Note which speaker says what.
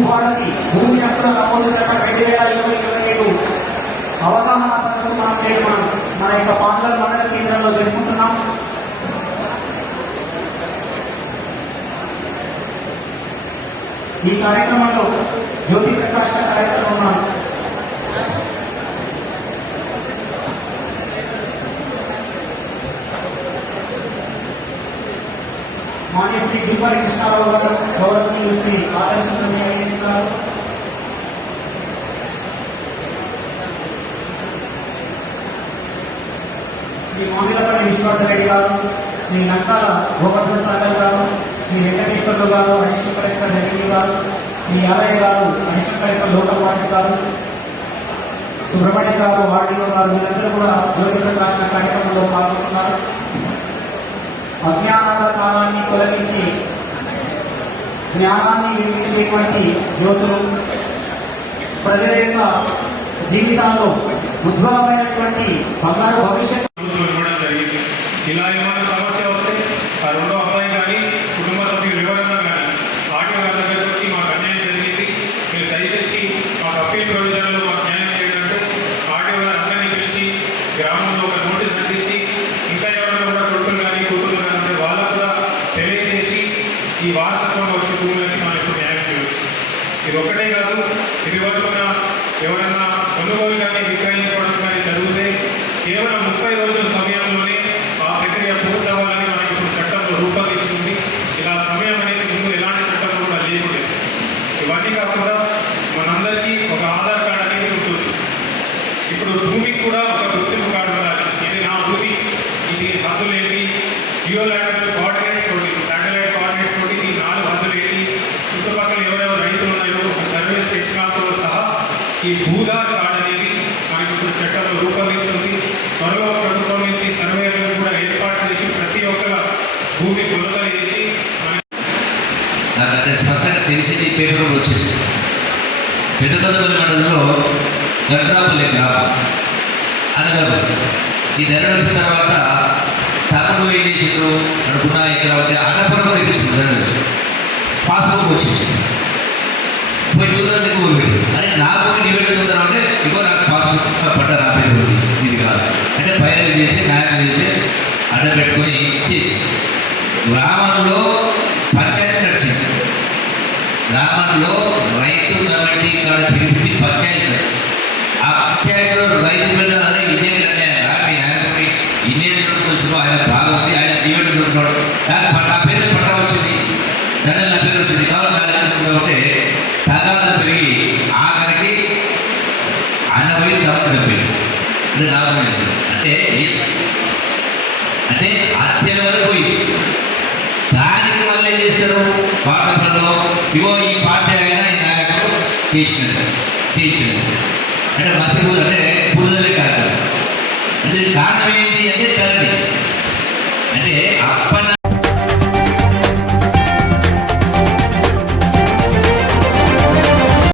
Speaker 1: భూభారతి భూమి హక్కుల నమోదు శాఖ రెండు వేల ఇరవై ఇరవై ఏడు అవగాహన సదస్సు మనం నేడు మనం మన యొక్క పాండ్ల మండల కేంద్రంలో జరుపుకుంటున్నాం ఈ కార్యక్రమంలో జ్యోతి ప్రకాష్ కార్యక్రమం ఉన్నారు మాన్య శ్రీ జింపరి కృష్ణారావు గారు గౌరవనీయులు శ్రీ ఆదర్శ గారు శ్రీ మామిలపల్లి విశ్వాసరెడ్డి గారు శ్రీ లంకాల గోవర్ధన సాగర్ గారు శ్రీ వెంకటేశ్వర్లు గారు అడిషనల్ కలెక్టర్ రెడ్డి గారు శ్రీ యాదయ్య గారు అడిషనల్ లోకల్ వాయిస్ గారు సుబ్రహ్మణ్య గారు వార్డీలో గారు వీళ్ళందరూ కూడా జ్యోతి రాసిన కార్యక్రమంలో పాల్గొంటున్నారు. అజ్ఞానాల కాలాన్ని తొలగించి జ్ఞానాన్ని వెలిగించేటువంటి జ్యోతులు ప్రజల యొక్క జీవితాల్లో ఉజ్వలమైనటువంటి బంగారు భవిష్యత్తు
Speaker 2: ఈ వారసత్వంలో వచ్చే భూములకి మనం ఇప్పుడు న్యాయం చేయవచ్చు. ఇది ఒక్కటే కాదు ఇది వరకున ఎవరన్నా కొనుగోలు కానీ విక్రయించుకోవడం కానీ జరిగితే కేవలం ముప్పై రోజుల సమయంలోనే ఆ ప్రక్రియ పూర్తవ్వాలని మనకి ఇప్పుడు చట్టంలో రూపొందించింది ఇలా సమయం అనేది ముందు ఎలాంటి చట్టం కూడా లేకుండా. ఇవన్నీ కాకుండా మనందరికీ ఒక ఆధార్ కార్డు అనేది ఉంటుంది. ఇప్పుడు భూమికి కూడా ఒక గుర్తింపు కార్డు ఉండాలి. ఇది నా భూమి ఇది హద్దులు జియో ల్యాండ్ ఈ భూధార్ కార్డు అనేది మనకి ఇప్పుడు చట్టంలో రూపొందించింది. త్వరలో ప్రభుత్వం నుంచి సర్వేలను కూడా ఏర్పాటు చేసి ప్రతి ఒక్క భూమి కొలత చేసి
Speaker 3: నాకు అంటే స్పష్టంగా తెలిసి ఈ పేపర్ కూడా వచ్చింది. పెద్దకొండపల్లి మండలంలో గంట్రాపల్లి గ్రామం. అనగారు ఈ నెల వచ్చిన తర్వాత తమను ఏం చేసిండ్రు? అనుకున్నా ఇక్కడ ఉంటే అన్నపురం ఎక్కించింది ధరలు పాస్బుక్ వచ్చింది. పోయి దూరం పోయి అరే డిబేట్ అంటే నాకు పాస్బుక్ పడ్డ నా ఇది కాదు. అంటే పైన చేసి న్యాయం చేసి అడ్డ పెట్టుకొని చేసి గ్రామంలో పంచాయతీ నడిచింది. గ్రామంలో రైతు కమిటీ ఇక్కడ పిలిపించి పంచాయతీ ఆ పంచాయతీలో అంటే నా అంటే అంటే హత్యల వరకు పోయింది. దానికి వాళ్ళు ఏం చేస్తారు? వాట్సాప్లలో ఇవో ఈ పార్టీ అయినా ఈ నాయకుడు చేసినట్టు చేయించాడు